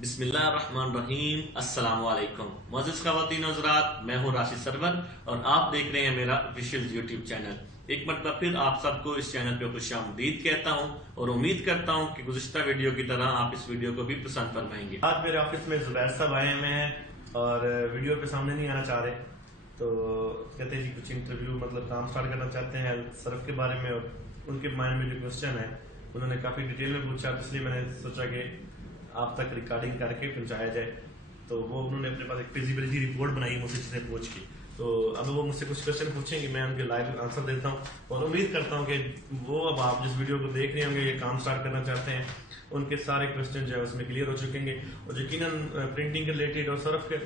बिस्मिल्लाहिर्रहमानिर्रहीम। अस्सलाम वालेकुम मुअज़्ज़िज़ ख़वातीन और हज़रात, मैं हूँ राशिद सरवर और आप देख रहे हैं मेरा ऑफिशियल यूट्यूब चैनल। एक मरतबा फिर आप सबको इस चैनल पे खुशामदीद कहता हूँ और उम्मीद करता हूँ कि गुज़िश्ता वीडियो की तरह आप इस वीडियो को भी पसंद फरमाएंगे। आज मेरे ऑफिस में ज़ुबैर साहब आए हुए हैं और वीडियो पे सामने नहीं आना चाह रहे, तो कहते हैं जी कुछ इंटरव्यू मतलब काम स्टार्ट करना चाहते हैं सर्फ के बारे में, और उनके माइंड में जो क्वेश्चन है उन्होंने काफ़ी डिटेल में पूछा, इसलिए मैंने सोचा कि आप तक रिकॉर्डिंग करके पहुंचाया जाए। तो वो उन्होंने अपने पास एक फिजिबिलिटी रिपोर्ट बनाई मुझसे चीज़ें पूछ के, तो अब वो मुझसे कुछ क्वेश्चन पूछेंगे, मैं उनके लाइव आंसर देता हूँ और उम्मीद करता हूँ कि वो अब आप जिस वीडियो को देख रहे होंगे ये काम स्टार्ट करना चाहते हैं उनके सारे क्वेश्चन जो है उसमें क्लियर हो चुकेंगे। और यकीनन प्रिंटिंग के रिलेटेड और सर्फ के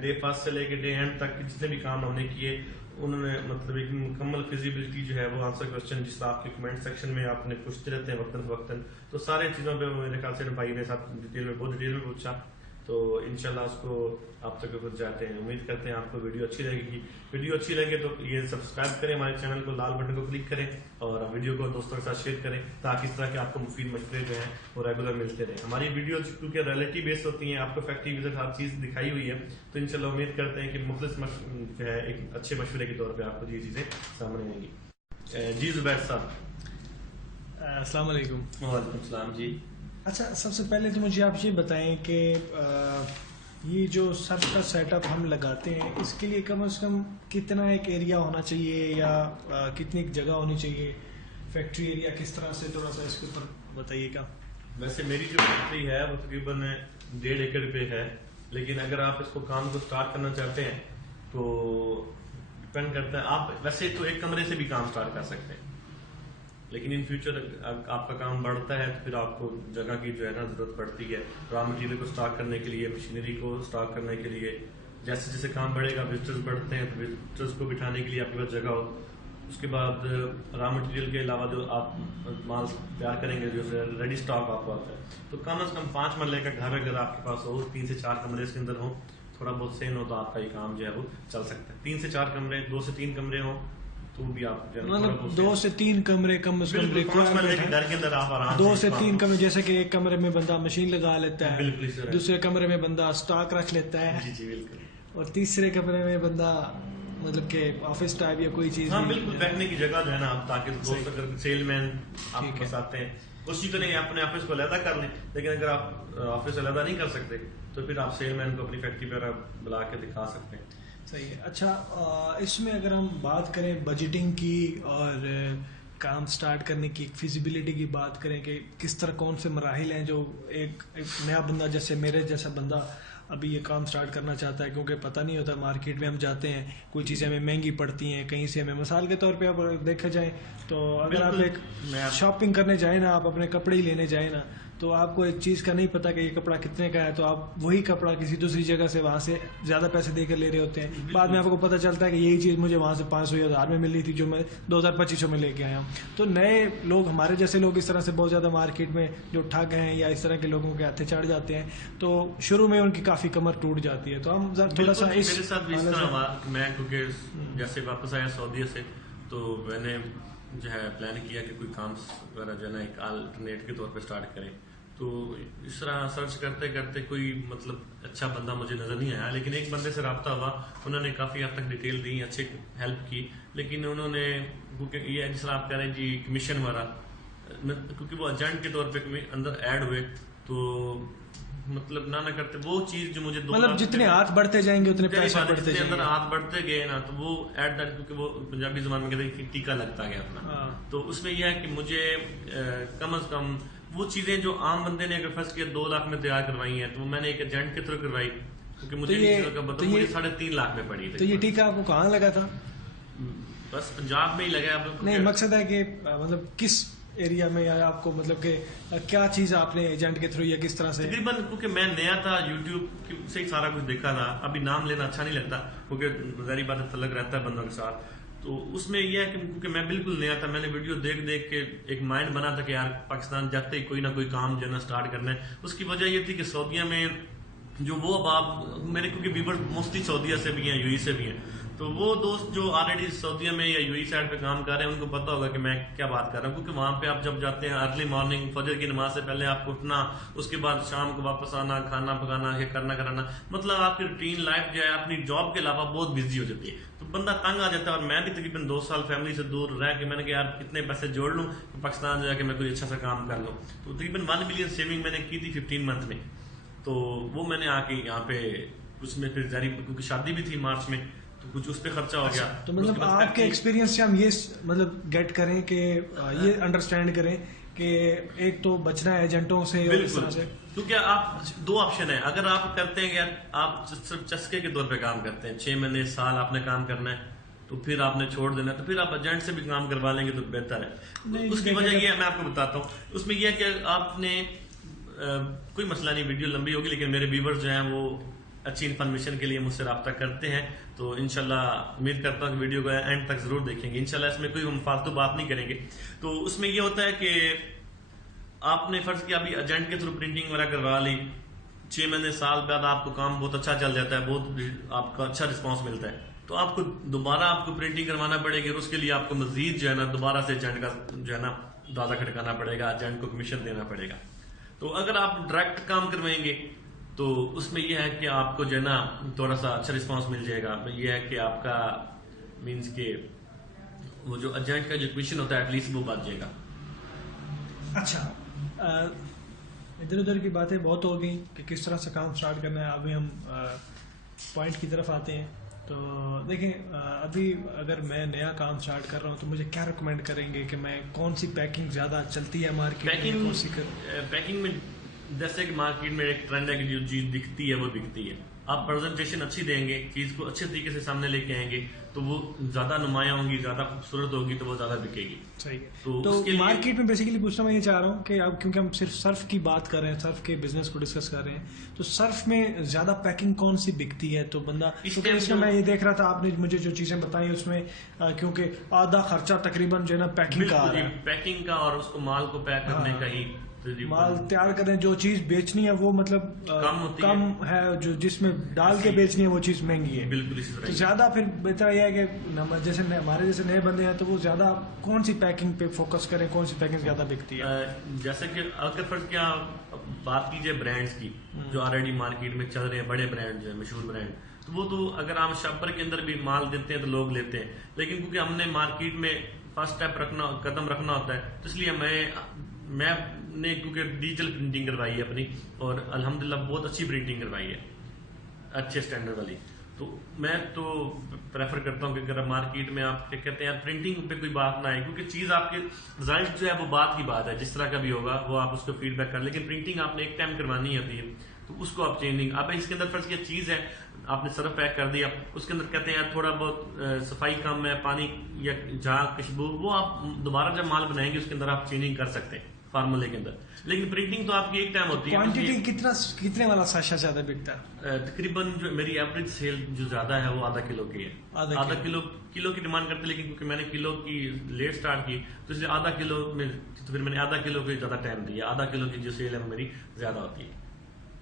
डे पास से लेके डे एंड तक जितने भी काम हमने किए उन्होंने मतलब एक मुकम्मल फिजिबिलिटी जो है वो आंसर क्वेश्चन जिस आपके कमेंट सेक्शन में आपने पूछते रहते हैं वक्तन फवक्तन, तो सारे चीज़ों पे मेरे ख्याल से भाई ने साथ डिटेल में बहुत डिटेल में पूछा, तो इंशाल्लाह उसको आप तक पहुंच जाते हैं। उम्मीद करते हैं आपको वीडियो अच्छी लगेगी। वीडियो अच्छी लगे तो ये सब्सक्राइब करें हमारे चैनल को, लाल बटन को क्लिक करें और वीडियो को दोस्तों के साथ शेयर करें ताकि इस तरह के आपको मुफीद मशवरे जो हैं वो रेगुलर मिलते रहे। हमारी वीडियो क्योंकि रियलिटी बेस्ड होती हैं, आपको फैक्ट्री विजिट हर चीज़ दिखाई हुई है, तो इंशाल्लाह उम्मीद करते हैं कि मुख्तलिफ जो है एक अच्छे मशवरे के तौर पर आपको ये चीज़ें सामने आएंगी। जी ज़ुबैर साहब, अस्सलाम वालेकुम। वालेकुम सलाम जी। अच्छा, सबसे पहले तो मुझे आप ये बताएं कि ये जो सर्फ का सेटअप हम लगाते हैं इसके लिए कम से कम कितना एक एरिया होना चाहिए या कितनी जगह होनी चाहिए, फैक्ट्री एरिया किस तरह से, थोड़ा सा इसके ऊपर बताइएगा। वैसे मेरी जो फैक्ट्री है वो तकरीबन 1.5 एकड़ पे है, लेकिन अगर आप इसको काम को स्टार्ट करना चाहते हैं तो डिपेंड करता है, आप वैसे तो एक कमरे से भी काम स्टार्ट कर सकते हैं, लेकिन इन फ्यूचर आपका काम बढ़ता है तो फिर आपको जगह की जो है ना जरूरत पड़ती है रॉ मटेरियल को स्टॉक करने के लिए, मशीनरी को स्टॉक करने के लिए। जैसे जैसे काम बढ़ेगा, विजिटर्स बढ़ते हैं तो विजिटर्स को बिठाने के लिए आपके पास जगह हो। उसके बाद रॉ मटेरियल के अलावा जो आप माल तैयार करेंगे जो रेडी स्टॉक आपको आता है, तो कम से कम 5 मरले का घर अगर आपके पास हो, 3 से 4 कमरे इसके अंदर हो, थोड़ा बहुत सेन हो तो आपका ये काम जो है वो चल सकता है। 3 से 4 कमरे, 2 से 3 कमरे हो तो भी आप मतलब 2 से 3 कमरे कम से कम रिक्वायरमेंट घर के अंदर आप आराम 2 से 3 कमरे, जैसे कि एक कमरे में बंदा मशीन लगा लेता है, दूसरे कमरे में बंदा स्टॉक रख लेता है, जी जी बिल्कुल, और तीसरे कमरे में बंदा मतलब के ऑफिस टाइप या कोई चीज। हाँ बिल्कुल, बैठने की जगह जो है ना आप, ताकि दोस्त अगर सेलमैन आपके पास आते हैं कोशिश करें अपने ऑफिस को अलहदा कर लें, लेकिन अगर आप ऑफिस अलहदा नहीं कर सकते तो फिर आप सेलमैन को अपनी फैक्ट्री पर बुला के दिखा सकते हैं। सही है। अच्छा, इसमें अगर हम बात करें बजटिंग की और काम स्टार्ट करने की, फिजिबिलिटी की बात करें कि किस तरह कौन से मराहिल हैं जो एक नया बंदा जैसे मेरे जैसा बंदा अभी ये काम स्टार्ट करना चाहता है, क्योंकि पता नहीं होता, मार्केट में हम जाते हैं कोई चीज़ें हमें महंगी पड़ती हैं, कहीं से हमें मिसाल के तौर पे आप देखा जाए तो अगर आप एक शॉपिंग करने जाए ना, आप अपने कपड़े ही लेने जाए ना, तो आपको एक चीज़ का नहीं पता कि ये कपड़ा कितने का है, तो आप वही कपड़ा किसी दूसरी जगह से वहाँ से ज़्यादा पैसे देकर ले रहे होते हैं। बाद में आपको पता चलता है कि यही चीज़ मुझे वहाँ से 500 या 1000 में मिल रही थी जो मैं 2000-2500 में लेके आया हूँ। तो नए लोग, हमारे जैसे लोग इस तरह से बहुत ज़्यादा मार्केट में जो ठग हैं या इस तरह के लोगों के हाथे चढ़ जाते हैं, तो शुरू में उनकी काफ़ी कमर टूट जाती है। तो हम थोड़ा सा मेरे साथ भी इस तरह मैं क्योंकि जैसे वापस आया सऊदी से, तो मैंने जो है प्लान किया कि कोई काम वगैरह जो है ना एक अल्टरनेट के तौर पे स्टार्ट करें, तो इस तरह सर्च करते करते कोई मतलब अच्छा बंदा मुझे नज़र नहीं आया, लेकिन एक बंदे से रब्ता हुआ, उन्होंने काफ़ी हद तक डिटेल दी, अच्छे हेल्प की, लेकिन उन्होंने क्योंकि ये जिस तरह आप कह रहे हैं जी कमीशन वाला, क्योंकि वो एजेंट के तौर पे अंदर ऐड हुए, तो मतलब ना करते वो चीज जो मुझे मतलब जितने हाथ बढ़ते जाएंगे उतने पैसे बढ़ते जाएंगे, अंदर हाथ बढ़ते गए ना, तो वो एट दैट, क्योंकि वो पंजाबी जबान में कहते हैं कि टीका लगता गया अपना। तो उसमें यह है कि मुझे कम से कम वो चीजें जो आम बंदे ने अगर फर्स्ट किया 2 लाख में तैयार करवाई हैं, तो मैंने एक एजेंट के थ्रू करवाई, क्योंकि मुझे मुझे 3.5 लाख में पड़ी थी। तो ये टीका आपको कहाँ लगा था? बस पंजाब में ही लगा। नहीं, मकसद है कि मतलब किस एरिया में, या आपको मतलब कि क्या चीज आपने एजेंट के थ्रू या किस तरह से? तकरीबन क्योंकि मैं नया था, यूट्यूब से ही सारा कुछ देखा था, अभी नाम लेना अच्छा नहीं लगता क्योंकि जारी बात तलक रहता है बंदों के साथ, तो उसमें यह है कि क्योंकि मैं बिल्कुल नया था, मैंने वीडियो देख देख के एक माइंड बना था कि यार पाकिस्तान जाते ही कोई ना कोई काम जो है ना स्टार्ट करना है। उसकी वजह यह थी कि सऊदीया में जो वो अब आप मेरे, क्योंकि व्यूअर्स मोस्टली सऊदीया से भी हैं, यूएई से भी हैं, तो वो दोस्त जो ऑलरेडी सऊदीया में या यूएई साइड पे काम कर रहे हैं उनको पता होगा कि मैं क्या बात कर रहा हूँ, क्योंकि वहां पे आप जब जाते हैं अर्ली मॉर्निंग फजर की नमाज से पहले आपको उठना, उसके बाद शाम को वापस आना, खाना पकाना, ये करना कराना, मतलब आपकी रूटीन लाइफ जो है अपनी जॉब के अलावा बहुत बिजी हो जाती है, तो बंदा तंग आ जाता है। और मैं भी तकरीबन 2 साल फैमिली से दूर रह के मैंने कहा यार कितने पैसे जोड़ लूँ तो पाकिस्तान जाके मैं कोई अच्छा सा काम कर लूँ, तो तकरीबन 1 मिलियन सेविंग मैंने की थी 15 मंथ में, तो वो मैंने आके यहाँ पे उसमें फिर जारी, क्योंकि शादी भी थी मार्च में तो कुछ उस पे खर्चा हो गया। तो मतलब आपके एक्सपीरियंस से हम ये मतलब गेट करें कि ये अंडरस्टैंड करें कि एक तो बचना है एजेंटों से और इस तरह से, क्योंकि आप 2 ऑप्शन है, अगर आप करते हैं यार आप सिर्फ चस्के के तौर पे काम करते हैं, 6 महीने साल आपने काम करना है तो फिर आपने छोड़ देना है, तो फिर आप एजेंट से भी काम करवा लेंगे तो बेहतर है। उसकी वजह ये है, मैं आपको बताता हूँ, उसमें यह है कि आपने कोई मसला नहीं, वीडियो लंबी होगी लेकिन मेरे व्यूवर्स जो हैं वो अच्छी इन्फॉर्मेशन के लिए मुझसे रब्ता करते हैं, तो इंशाल्लाह उम्मीद करता हूँ कि वीडियो को एंड तक जरूर देखेंगे। इंशाल्लाह इसमें कोई हम फालतू बात नहीं करेंगे। तो उसमें ये होता है कि आपने फर्ज किया अभी एजेंट के थ्रू प्रिंटिंग वगैरह करवा ली, 6 महीने साल बाद आपको काम बहुत अच्छा चल जाता है, बहुत आपका अच्छा रिस्पॉन्स मिलता है, तो आपको दोबारा आपको प्रिंटिंग करवाना पड़ेगी, और उसके लिए आपको मजीद जो है ना दोबारा से एजेंट का जो है ना दादा खटकाना पड़ेगा, एजेंट को कमीशन देना पड़ेगा। तो अगर आप डायरेक्ट काम करवाएंगे तो उसमें यह है कि आपको जो है ना थोड़ा सा अच्छा रिस्पांस मिल जाएगा। यह है कि आपका मींस के वो जो एजेंट का जो कमीशन होता है एटलीस्ट वो बच जाएगा। अच्छा, इधर उधर की बातें बहुत हो गई कि किस तरह से काम स्टार्ट करना है, अभी हम पॉइंट की तरफ आते हैं। तो देखें, अभी अगर मैं नया काम स्टार्ट कर रहा हूँ तो मुझे क्या रिकमेंड करेंगे कि मैं कौन सी पैकिंग ज्यादा चलती है मार्केट में, कौन सी पैकिंग में जैसे कि मार्केट में एक ट्रेंड है कि जो चीज दिखती है वो बिकती है, आप प्रेजेंटेशन अच्छी देंगे, चीज को अच्छे तरीके से सामने लेके आएंगे तो वो ज्यादा नुमाया होंगी, ज्यादा खूबसूरत होगी, तो वो ज्यादा बिकेगी। सही है। तो मार्केट में बेसिकली पूछना मैं ये चाह रहा हूँ कि अब क्योंकि हम सिर्फ सर्फ की बात कर रहे हैं, सर्फ के बिजनेस को डिस्कस कर रहे हैं, तो सर्फ में ज्यादा पैकिंग कौन सी बिकती है, तो बंदा इसमें मैं ये देख रहा था आपने मुझे जो चीजें बताई उसमें क्योंकि आधा खर्चा तकरीबन जो है ना पैकिंग का आ रहा है, पैकिंग का और उसको माल को पैक करने का ही, माल तैयार करें, जो चीज बेचनी है वो मतलब कम है, जो जिसमें डाल के बेचनी है वो चीज महंगी है। बिल्कुल इसी तरह। तो ज्यादा फिर बेहतर यह है कि जैसे हमारे जैसे नए बंदे हैं तो वो ज्यादा कौन सी पैकिंग पे फोकस करें, कौन सी पैकिंग ज्यादा बिकती है। जैसे कि अगर फर्ज क्या बात कीजिए ब्रांड्स की जो ऑलरेडी मार्केट में चल रहे हैं, बड़े ब्रांड जो है मशहूर ब्रांड, तो वो तो अगर हम शॉपर के अंदर भी माल देते हैं तो लोग लेते हैं, लेकिन क्योंकि हमने मार्केट में फर्स्ट स्टेप कदम रखना होता है, तो इसलिए मैंने क्योंकि डिजिटल प्रिंटिंग करवाई है अपनी, और अल्हम्दुलिल्लाह बहुत अच्छी प्रिंटिंग करवाई है, अच्छे स्टैंडर्ड वाली, तो मैं तो प्रेफर करता हूँ कि अगर मार्केट में आप क्या कहते हैं यार प्रिंटिंग पे कोई बात ना आए, क्योंकि चीज आपके रिजल्ट जो है वो बात की बात है, जिस तरह का भी होगा वो आप उसको फीडबैक कर, लेकिन प्रिंटिंग आपने एक टाइम करवानी होती है, तो उसको आप चेंज नहीं, अब इसके अंदर फर्ज की चीज है आपने सर्फ पैक कर दिया, उसके अंदर कहते हैं यार थोड़ा बहुत सफाई कम है, पानी या झाग खुशबू, वो आप दोबारा जब माल बनाएंगे उसके अंदर आप चेंजिंग कर सकते हैं फार्मूले के अंदर, लेकिन प्रिंटिंग तो आपकी एक टाइम होती है। क्वांटिटी कितने वाला साशा ज्यादा बिकता है? तकरीबन जो मेरी एवरेज सेल जो ज्यादा है वो आधा किलो की है, आधा किलो की डिमांड करते, लेकिन क्योंकि मैंने किलो की लेट स्टार्ट की तो इसलिए आधा किलो में, तो फिर मैंने आधा किलो को ज्यादा टाइम दिया, आधा किलो की जो सेल है मेरी ज्यादा होती है।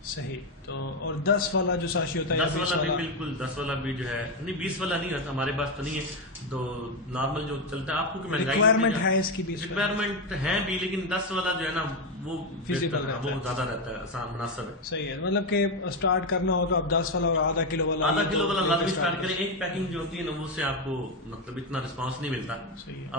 सही। तो और 10 वाला जो साशी होता है, 10 वाला भी बिल्कुल, 10 वाला भी जो है नहीं, 20 वाला नहीं होता हमारे पास तो नहीं है, तो नॉर्मल जो चलता है आपको रिक्वायरमेंट है इसकी भी, रिक्वायरमेंट है भी, लेकिन 10 वाला जो है ना वो फिजिकल वो ज्यादा रहता है, आसान मुनासिब है। सही है, मतलब कि स्टार्ट करना हो तो आप 10 वाला और आधा किलो वाला लाजमी स्टार्ट करें। एक पैकिंग जो होती है ना वो से आपको मतलब इतना रिस्पांस नहीं मिलता।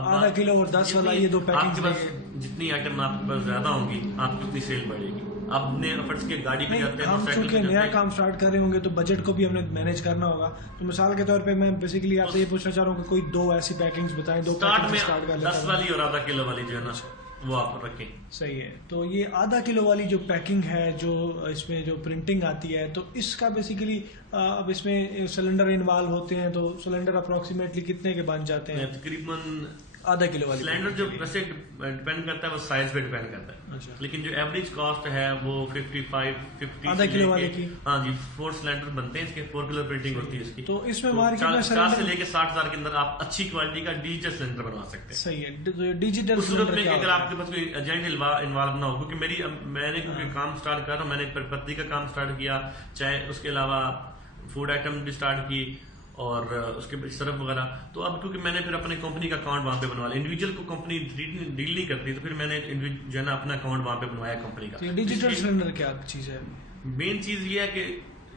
आधा किलो और 10 वाला ये दो पैकिंग, आपके पास जितनी आइटम आपके पास ज्यादा होंगी आपकी उतनी सेल बढ़ेगी। आपने फर्ज के गाड़ी पे जाते हैं, हम चूंकि नया काम स्टार्ट कर रहे होंगे तो बजट को भी हमने मैनेज करना होगा, तो मिसाल के तौर पे मैं बेसिकली आपसे ये पूछना चाह रहा हूँ कि कोई 2 ऐसी पैकिंग्स बताएं, 2 स्टार्ट में 10 वाली और आधा किलो वाली जो है ना वो आप रखें। सही है। तो ये आधा किलो वाली जो पैकिंग है, जो इसमें जो प्रिंटिंग आती है, तो इसका बेसिकली अब इसमें सिलेंडर इन्वॉल्व होते हैं, तो सिलेंडर अप्रोक्सीमेटली कितने के बन जाते हैं? तकरीबन आधा किलो वाली सिलेंडर जो वैसे डिपेंड करता है वो साइज पे डिपेंड करता है। अच्छा। लेकिन जो एवरेज कॉस्ट है वो 55-50 आधा किलो वाले की। हाँ जी, 4 सिलेंडर बनते हैं इसके, 4 किलो प्रिंटिंग होती है इसकी। तो इसमें मार्केट में 4 से लेके 60,000 के अंदर आप अच्छी क्वालिटी का डिजिटल सिलेंडर बनवा सकते हैं। सही है। डिजिटल उस सूरत में अगर आपके पास कोई एजेंट इन्वॉल्व ना हो, क्योंकि मैंने क्योंकि काम स्टार्ट कर रहा हूँ, मैंने पत्ती का काम स्टार्ट किया, चाहे उसके अलावा फूड आइटम भी स्टार्ट की, और उसके सरफ वगैरह। तो अब क्योंकि मैंने फिर अपने कंपनी का अकाउंट वहां पे बनवा लिया, इंडिविजुअल को कंपनी डील नहीं करती, तो फिर मैंने जो है ना अपना अकाउंट वहां पे बनवाया कंपनी का। डिजिटल सिलेंडर क्या चीज है? मेन चीज ये है कि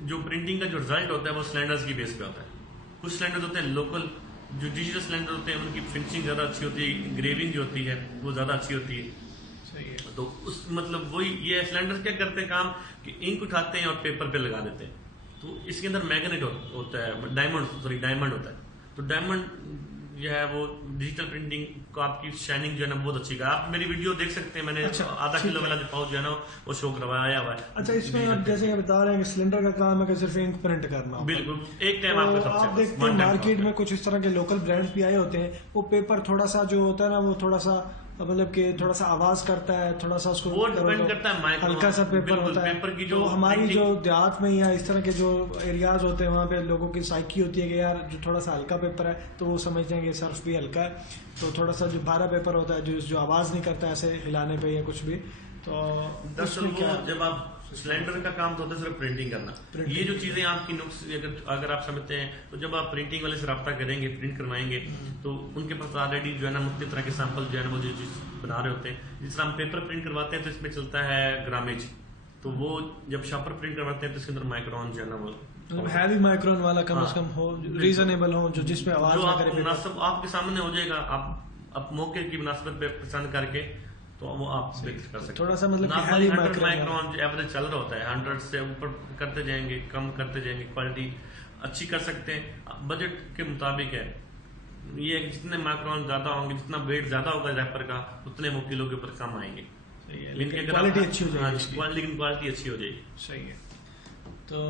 जो प्रिंटिंग का जो रिजल्ट होता है वो सिलेंडर्स की बेस पे होता है। कुछ सिलेंडर होते हैं लोकल, जो डिजिटल सिलेंडर होते हैं उनकी फिनिशिंग ज्यादा अच्छी होती है, ग्रेविंग जो होती है वो ज्यादा अच्छी होती है। सही है। तो उस मतलब वही ये सिलेंडर क्या करते हैं काम कि इंक उठाते हैं और पेपर पे लगा देते हैं। तो इसके अंदर मैग्नेट होता है, डायमंड होता है। तो डायमंड जो है वो डिजिटल प्रिंटिंग को आपकी शाइनिंग जो है ना बहुत अच्छी है। आप मेरी वीडियो देख सकते हैं, मैंने आधा किलो वाला जो पाउच जो है ना वो शो करवाया हुआ है। अच्छा, इसमें आप जैसे बता रहे हैं कि सिलेंडर का काम है कि सिर्फ इंक प्रिंट करना, बिल्कुल एक टाइम तो आपको आप देखते हैं मार्केट में कुछ इस तरह के लोकल ब्रांड्स भी आए होते हैं, वो पेपर थोड़ा सा जो होता है ना वो थोड़ा सा मतलब कि थोड़ा सा आवाज करता है, थोड़ा सा उसको वो डिपेंड करता है माइक्रो, हल्का सा पेपर होता है। पेपर की जो हमारी जो देहात में या इस तरह के जो एरियाज होते हैं वहाँ पे लोगों की साइकी होती है कि यार जो थोड़ा सा हल्का पेपर है तो वो समझते हैं कि सर्फ भी हल्का है, तो थोड़ा सा जो भारा पेपर होता है जो आवाज नहीं करता ऐसे हिलाने पे या कुछ भी, तो दरअसल वो जब आप सिलेंडर का काम तो होता है सिर्फ प्रिंटिंग करना। ये जो चीजें आपकी नुक्स अगर आप समझते हैं तो जब आप प्रिंटिंग वाले से रब्ता करेंगे, प्रिंट करवाएंगे, तो उनके पास ऑलरेडी जो है ना मुख्तलिफ तरह के सैंपल जो है ना वो जो चीज बना रहे होते हैं। जिस तरह हम पेपर प्रिंट करवाते हैं तो इसमें चलता है ग्रामेज, तो वो जब शॉपर प्रिंट करवाते हैं तो इसके अंदर माइक्रोन जो है ना वो हैवी माइक्रोन वाला कम से कम हो, रीजनेबल हो, जो जिसमें आवाज ना करे, मुनासिब आपके सामने हो जाएगा। आप मौके की मुनासिबत पे पसंद करके तो वो आप कर सकते, थोड़ा सा मतलब 100 माइक्रोन जो एवरेज चल रहा होता है, 100 से ऊपर करते जाएंगे, कम करते जाएंगे, क्वालिटी अच्छी कर सकते हैं। बजट के मुताबिक है ये है कि जितने माइक्रोन ज्यादा होंगे, जितना वेट ज्यादा होगा रैपर का, उतने वो किलो के ऊपर कम आएंगे। लेकिन क्वालिटी अच्छी हो जाएगी। लेकिन क्वालिटी अच्छी हो जाएगी। सही है। तो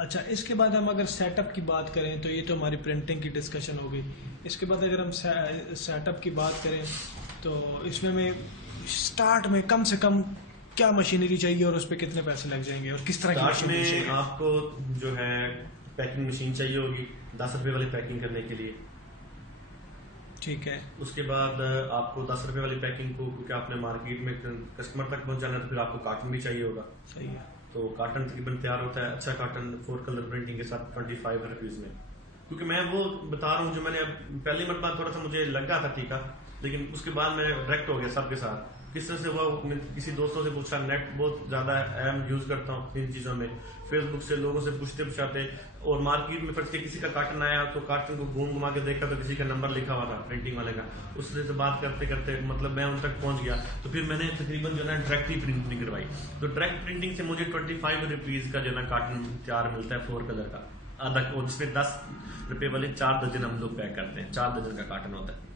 अच्छा, इसके बाद हम अगर सेटअप की बात करें तो ये तो हमारी प्रिंटिंग की डिस्कशन हो गई। इसके बाद अगर हम सेटअप की बात करें तो इसमें में स्टार्ट में कम से कम क्या मशीनरी चाहिए और उस पर कितने पैसे लग जाएंगे और किस तरह की मशीनरी चाहिए? आपको जो है पैकिंग मशीन चाहिए होगी 10 रुपए वाली पैकिंग करने के लिए, ठीक है। उसके बाद आपको 10 रुपए वाली पैकिंग को, क्योंकि आपने मार्केट में कस्टमर तक पहुंचाना है तो फिर आपको कार्टन भी चाहिए होगा। सही है। तो कार्टन तकरीबन तैयार होता है, अच्छा कार्टन 4 कलर प्रिंटिंग के साथ 25 रुपीज में। क्योंकि मैं वो बता रहा हूँ जो मैंने पहली मरतबा थोड़ा सा मुझे लगा था टीका, लेकिन उसके बाद मैंने डायरेक्ट हो गया सबके साथ। किस तरह से हुआ, किसी दोस्तों से पूछा, नेट बहुत ज्यादा अहम यूज करता हूँ इन चीजों में, फेसबुक से लोगों से पूछते पूछाते, और मार्केट में फट के किसी का कार्टन आया तो कार्टन को घुमा के देखा तो किसी का नंबर लिखा हुआ था प्रिंटिंग वाले का, उससे से बात करते करते मतलब मैं उन तक पहुंच गया। तो फिर मैंने तकरीबन जो है ना डायरेक्ट ही प्रिंटिंग करवाई। तो डायरेक्ट प्रिंटिंग से मुझे 25 रुपीज का जो है ना कार्टन तैयार मिलता है 4 कलर का आधा, और जिसमें 10 रुपए वाले 4 दर्जन हम लोग पैक करते हैं, 4 दर्जन का कार्टन होता है।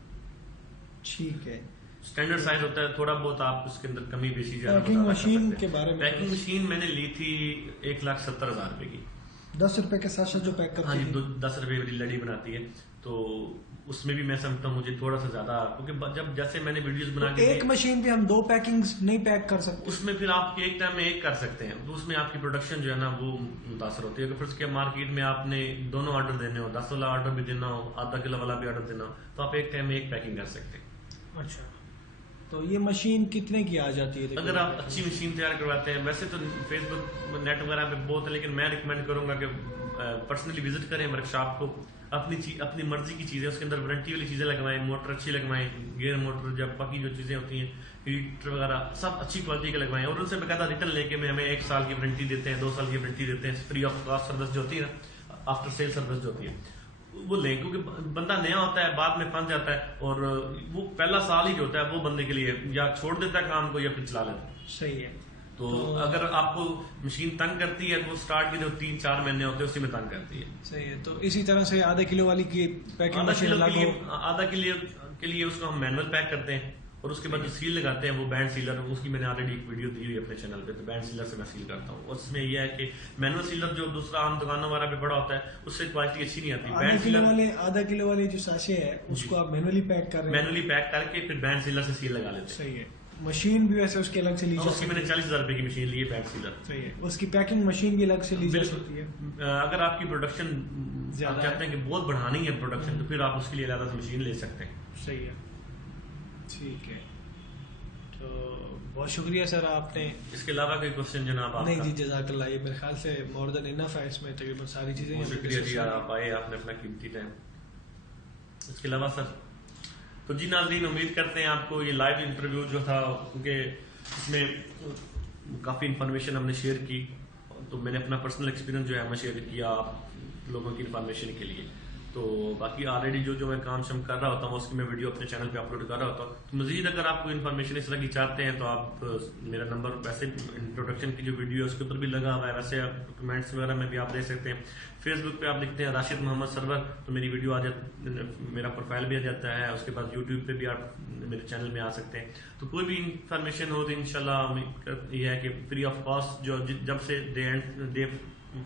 ठीक है। स्टैंडर्ड साइज होता है, थोड़ा बहुत आप उसके अंदर कमी बेशी पैकिंग मशीन के बारे में, पैकिंग मशीन मैंने ली थी 1,70,000 रुपए की, 10 रुपए के साथ साथ जो पैक करती है। 10 रुपए वाली लड़ी बनाती है, तो उसमें भी मैं समझता हूँ मुझे थोड़ा सा ज्यादा, क्योंकि जब जैसे मैंने वीडियोस बना के एक मशीन पे हम 2 पैकिंग्स नहीं पैक कर सकते, उसमें फिर आप एक टाइम में एक कर सकते हैं, तो उसमें आपकी प्रोडक्शन जो है ना वो मुतासर होती है। अगर फिर उसके मार्केट में आपने दोनों ऑर्डर देने हो, 10 वाला ऑर्डर भी देना हो, आधा किलो वाला भी ऑर्डर देना हो, तो आप एक टाइम में एक पैकिंग कर सकते हैं। अच्छा, तो ये मशीन कितने की आ जाती है? अगर आप अच्छी मशीन तैयार करवाते हैं, वैसे तो फेसबुक नेट वगैरह पे बहुत है, लेकिन मैं रिकमेंड करूंगा कि पर्सनली विजिट करें वर्कशॉप को, अपनी मर्जी की चीजें, उसके अंदर वारंटी वाली चीजें लगवाएं, मोटर अच्छी लगवाएं, गियर मोटर जब बाकी जो चीजें होती हैं, हीटर वगैरह सब अच्छी क्वालिटी के लगवाएं, और उनसे बकायदा रिटर्न लेके में हमें 1 साल की वारंटी देते हैं, 2 साल की वारंटी देते हैं, फ्री ऑफ कॉस्ट सर्विस जो होती है ना, आफ्टर सेल सर्विस जो होती है वो लें। क्योंकि बंदा नया होता है, बाद में फंस जाता है, और वो पहला साल ही जो होता है वो बंदे के लिए या छोड़ देता है काम को या फिर चला लेता है। सही है। तो अगर आपको मशीन तंग करती है तो स्टार्ट के जो 3-4 महीने होते हैं उसी में तंग करती है। सही है। तो इसी तरह से आधा किलो वाली की पैकिंग मशीन आधा किलो के लिए उसको हम मैनुअल पैक करते हैं, और उसके बाद जो सील लगाते हैं वो बैंड सीलर, उसकी मैंने ऑलरेडी एक वीडियो दी हुई अपने चैनल पे, तो बैंड सीलर से मैं सील करता हूँ। उसमें यह है कि मैनुअल सीलर जो दूसरा आम दुकानों वाला पे बड़ा होता है उससे क्वालिटी अच्छी नहीं आती। आधा किलो वाले जो साशे है उसको आप मैनुअली पैक कर रहे हैं, मैनुअली पैक करके फिर बैंड सीलर से सील लगा लेते हैं। सही है। मशीन भी वैसे उसके अलग से ली उसकी मैंने 40,000 रुपए की मशीन ली है बैंड सीलर। सही है। उसकी पैकिंग मशीन भी अलग से ली जा सकती है। अगर आपकी प्रोडक्शन आप चाहते हैं कि बहुत बढ़ानी है प्रोडक्शन, तो फिर आप उसके लिए अलग से मशीन ले सकते हैं। सही है। ठीक है। तो बहुत शुक्रिया सर आपने। इसके अलावा कोई क्वेश्चन जनाब आपका? नहीं जी, जज़ाकल्लाह, ये मेरे ख्याल से मोर देन इनफ है, इसमें तकरीबन सारी चीजें। बहुत शुक्रिया जी, आप आए, आपने अपना कीमती टाइम। इसके अलावा सर तो जी नाज़रीन, उम्मीद करते हैं आपको ये लाइव इंटरव्यू जो था, क्योंकि इसमें काफ़ी इंफॉर्मेशन हमने शेयर की, तो मैंने अपना पर्सनल एक्सपीरियंस जो है मैं शेयर किया आप लोगों की इंफॉर्मेशन के लिए। तो बाकी ऑलरेडी जो मैं काम शम कर रहा होता हूँ उसकी मैं वीडियो अपने चैनल पे अपलोड कर रहा होता हूँ। तो मजीद अगर आपको इन्फॉर्मेशन इस तरह की चाहते हैं तो आप मेरा नंबर, वैसे इंट्रोडक्शन की जो वीडियो है उसके ऊपर भी लगा हुआ है, वैसे आप कमेंट्स वगैरह में भी आप दे सकते हैं। फेसबुक पे आप लिखते हैं राशिद मोहम्मद सरवर तो मेरी वीडियो आ जाती, मेरा प्रोफाइल भी आ जाता है। उसके बाद यूट्यूब पे भी आप मेरे चैनल में आ सकते हैं। तो कोई भी इंफॉर्मेशन हो तो इंशाल्लाह ये है कि फ्री ऑफ कॉस्ट, जो जब से डे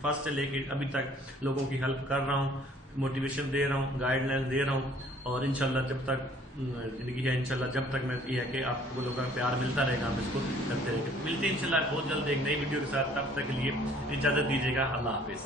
फर्स्ट से लेके अभी तक लोगों की हेल्प कर रहा हूँ, मोटिवेशन दे रहा हूँ, गाइडलाइन दे रहा हूँ, और इंशाल्लाह जब तक जिंदगी है, इंशाल्लाह जब तक मैं ये है कि आपको लोगों का प्यार मिलता रहेगा, हम इसको करते रहेंगे। मिलते हैं इंशाल्लाह बहुत जल्द एक नई वीडियो के साथ। तब तक के लिए इजाजत दीजिएगा। अल्लाह हाफिज।